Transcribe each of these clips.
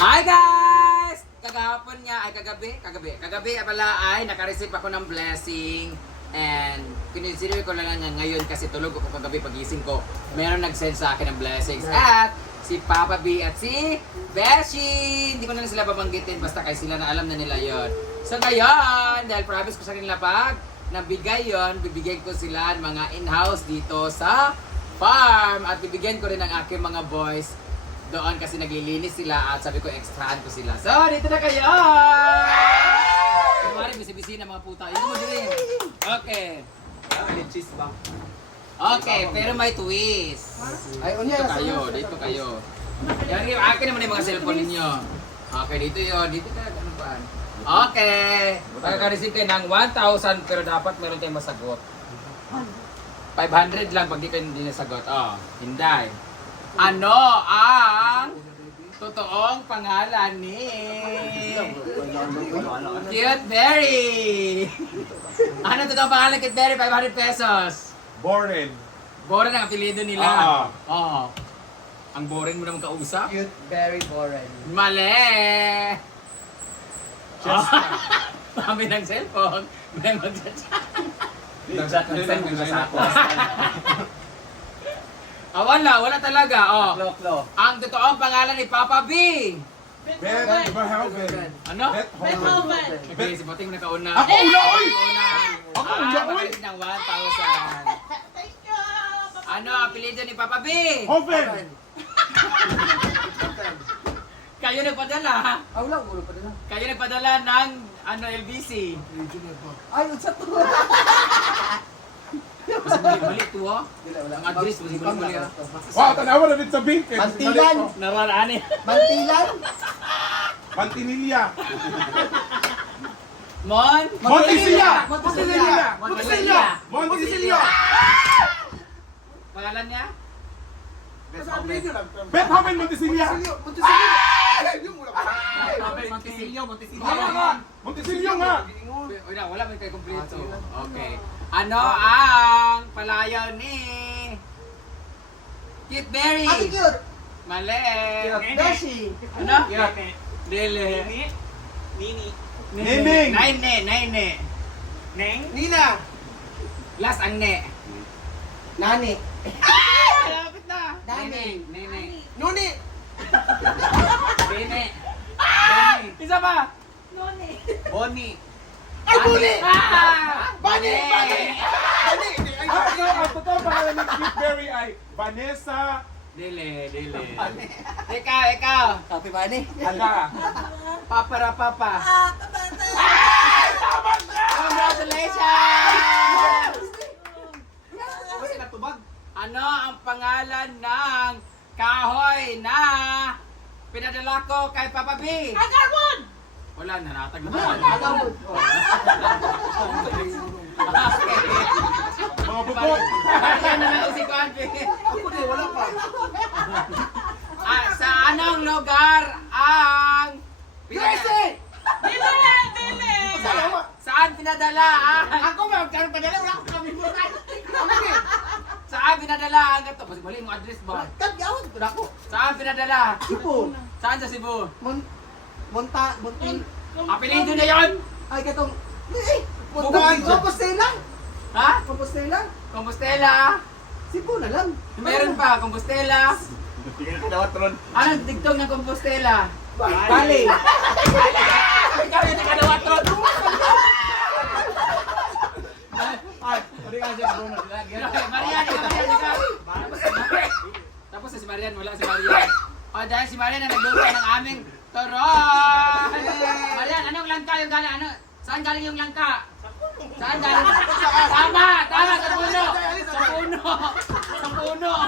Hi guys! Kagahapon nga, ay kagabi pala ay nakareceive ako ng blessing. And kinonsider ko lang nga ngayon kasi tulog ako kagabi pagising ko. Meron nag-send sa akin ng blessings. At si Papa B at si Beshi! Hindi ko na sila babanggitin basta kay sila na alam na nila yon. So ngayon, dahil promise ko sa kanila pag nabigay yon, bibigyan ko sila ng mga in-house dito sa farm. At bibigyan ko rin ang aking mga boys doon kasi naglilinis sila at sabi ko extrahan ko sila. So, dito na kayo! Kumari, bisi-bisi na mga puta. Yun mo din. Okay. Cheese bang? Okay, pero may twist. Ay, Dito kayo. Yung akin naman yung mga cellphone ninyo. Okay, dito yun. Dito ka, ano ba? Okay. Makaka-receive kayo ng 1,000 pero dapat meron tayong masagot. 500 lang pag di kayo hindi nasagot. Oh, Hinday. Ano ang totoong pangalan ni Cute Berry? Ano totoong pangalan ni Cute Berry? 500 pesos. Boren. Boren ang apelido nila. Oo. Ang boring mo naman kausap? Cute, very boring. Mali! Kami ng cellphone. May mag-chat. Wala talaga. Oh. Klo. Ang totoong pangalan ni Papa B. Beethoven. Ano? Beethoven. Okay, si Pating nakauna. Ako una, oy! Ako una, oy! makalis ng 1,000. Thank you. Ano ang apelido ni Papa B? Hoven. Kayo nagpadala. Wala, ulo pa nila. Kayo nagpadala ng LBC. Ay, unsa to? Mas mali to ha? Wala. Ang address, mas mali ha? Wow, tanawa na din sa bink. Mantilan. Nararaan eh. Mantilan. Mantinilla. Montesilia. Montesilia. Pangalan niya? Beethoven Montesilia. Montesilia nga. Wala may kayo kompleto. Okay. Ano ang palayaw ni Cute Berry? Ay, cute. Mali. Beshi. Ano? Dele. Nining. Naine. Nina. Last ang ne. Nani. Malapit na. Nani. Nene. Nuni. Bene. Isa pa. Noni. Boni. Ay, Boni. Bani. Ang totoo pangalan ni Cute Berry ay Vanessa Dele. Ikaw. Copy ba ni? Aga. Papara papa. Kabata. Congratulations! Kasi natubag. Ano ang pangalan ng kahoy na pinadala ko kay Papa B? Agarwon. Wala, nanatag na. Agawod. Okay. Mga bubok. Marian na lang si Kwanbe. Ako di, wala pa. Sa anong lugar ang USA! Dili. Saan pinadala ang Ako ba, magkaroon pa nila, wala akong kami mo. Saan pinadala ang gato? Kasi mali mo address ba? Tag-awad ko na ako. Saan pinadala? Cebu. Saan sa Cebu? Montin. Apelido na yon. Ay, katong... Buwan. Compostela. Ha? Compostela. Compostela. Cebu na lang. Meron pa, Compostela. Anong digtong ng Compostela? Bali. Ikaw yung nakadawatron. Marian, ikaw. Tapos si Marian, wala si Marian. O dahil si Marian na nagluto ng aming turon. Marian, anong langka yung galing? Saan galing yung langka? Saan galing? Tama, sa puno. Sa puno.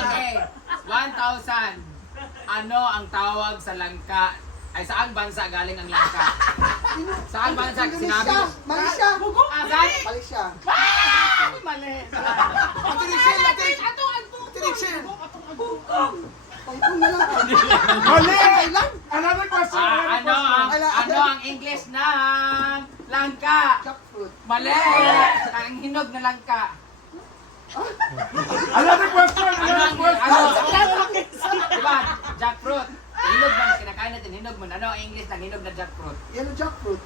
Okay, 1,000. Ano ang tawag sa langka? Ay, saan bansa galing ang langka? Saan bansa? Sinabi ko. Malaysia. Saan? Malaysia. Mali. Pangkong na lang. Mali! Thailand. Another question. Ano ang English ng langka? Jackfruit. Mali. Ang hinog na langka. Another question. Ano ang Another question. Diba? Jackfruit. Hinog man, kinakain natin, hinog man. Ano ang English ng hinog na jackfruit? Yellow jackfruit.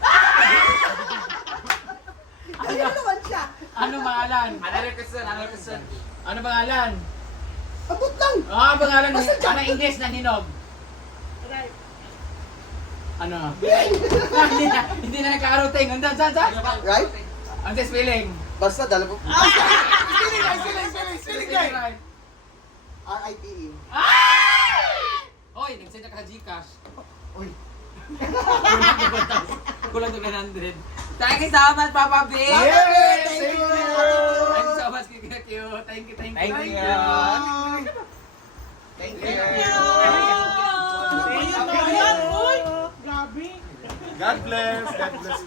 Ano, Ano naman siya? ano pangalan? Another question. Ano pangalan? Abot lang. Ah, pangalan ni, Basta ano English ng hinog? Ano? hindi na nagkakaroting. Andan, saan? Right? Ang spelling. Basta dalawa. Spelling right. R-I-P-E. Hoy, nag-send na ka sa Gcash. Uy. Kulang to 900. Thank you so much, Papa B! Yay! Thank you! Thank you so much, Kiki Q. Thank you. Thank you. Ayan, uy! Grabe. God bless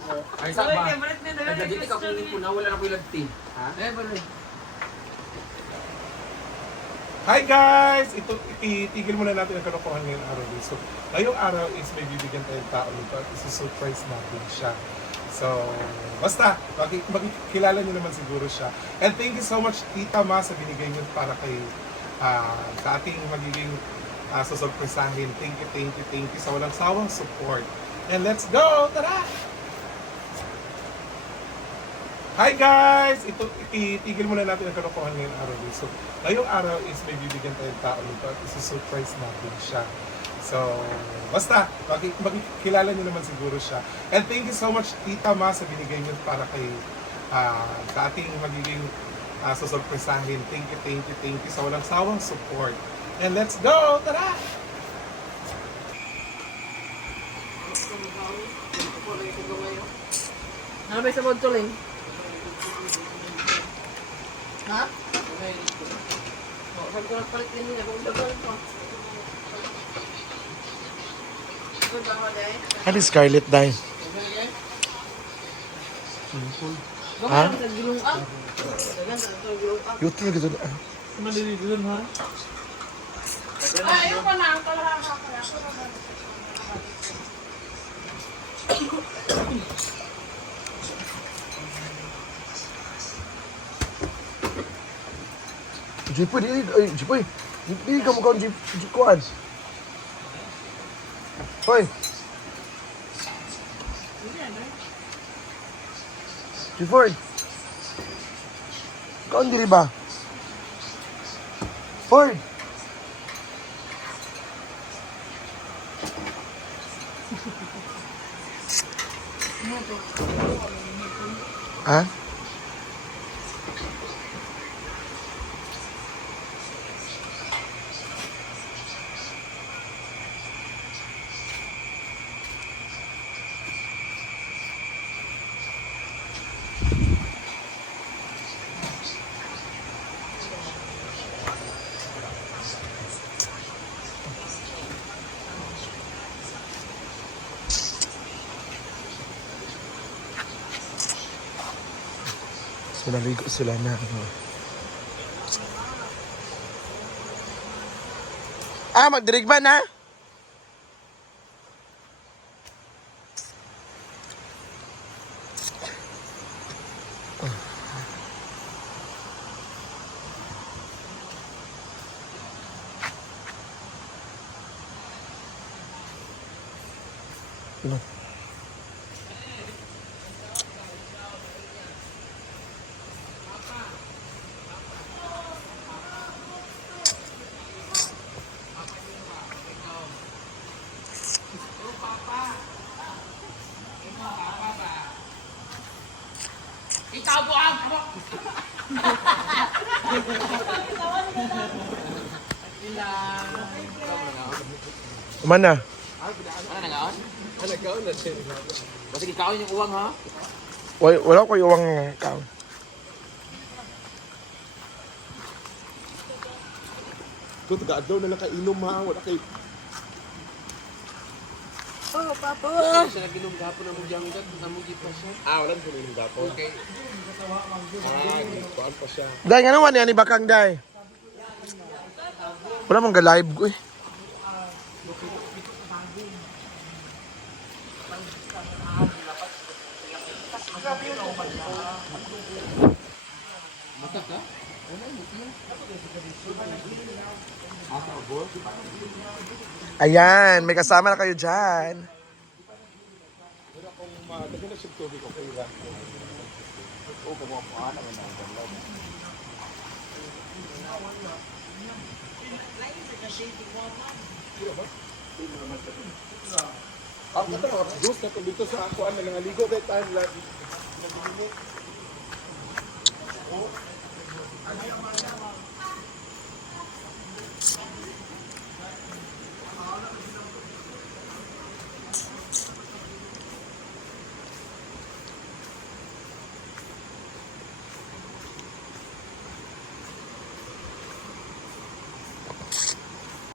po. Ay, sa ba? Nagdagiti ka kung po na, wala na ko yung lagti. Ha? Eh, balik. Hi guys! Ito, itigil muna natin ang kalokohan ngayong araw. So, ngayong araw is may bibigyan tayong tao nito at isi-surprise natin siya. So, basta, makikilala niyo naman siguro siya. And thank you so much, Tita Ma, sa binigay niyo para kay sa ating magiging susurpresahin. Thank you sa walang sawang support. And let's go! Tara! Hi guys! Ito, itigil muna natin ang kalokohan ngayong araw. So, ngayong araw is may bibigyan tayong tao nito at isi-surprise natin siya. So, basta, makikilala niyo naman siguro siya. And thank you so much, Tita Ma, sa binigay niyo para kay sa ating magiging susurpresahin. Thank you sa walang sawang support. And let's go! Tara! Nabay sa Bontoling. Ha? Sabi ko lang palit din niya. Kung dagal pa. Good ba mo, Day? Ano Scarlett Day? Ha? Sa gulong up. Dagan sa gulong up. Yuti na gito. Ay, ayun pa na. Ang kalahan ka. Jipoy, Jipoy. Hindi ka mukhang Jikuan. Hoy. Jipoy. Kaon diri ba? Hoy. Ha? So, naligo sila na. Magdirig ba na? No. Ikaw po ang Mana? Ano nagaon? Basta ikaw yung uwang ha? Wala ko yung kaon. Ito, taga-adlaw na lang kainom ha. Wala kay... Oh, Papa. Siya nag-inom gapon na mong janggat, namugit pa siya. Walang kainom gapo. Okay. Kuhaan pa siya. Day, nga naman yan, ibakang day. Wala mong ga-live ko eh. Masak ka? Ayan, may kasama na kayo dyan. Pero kung matagal na siya tubig, okay lang. Ako ito, gusto na dito sa ako, ano lang, aligo kay time lang.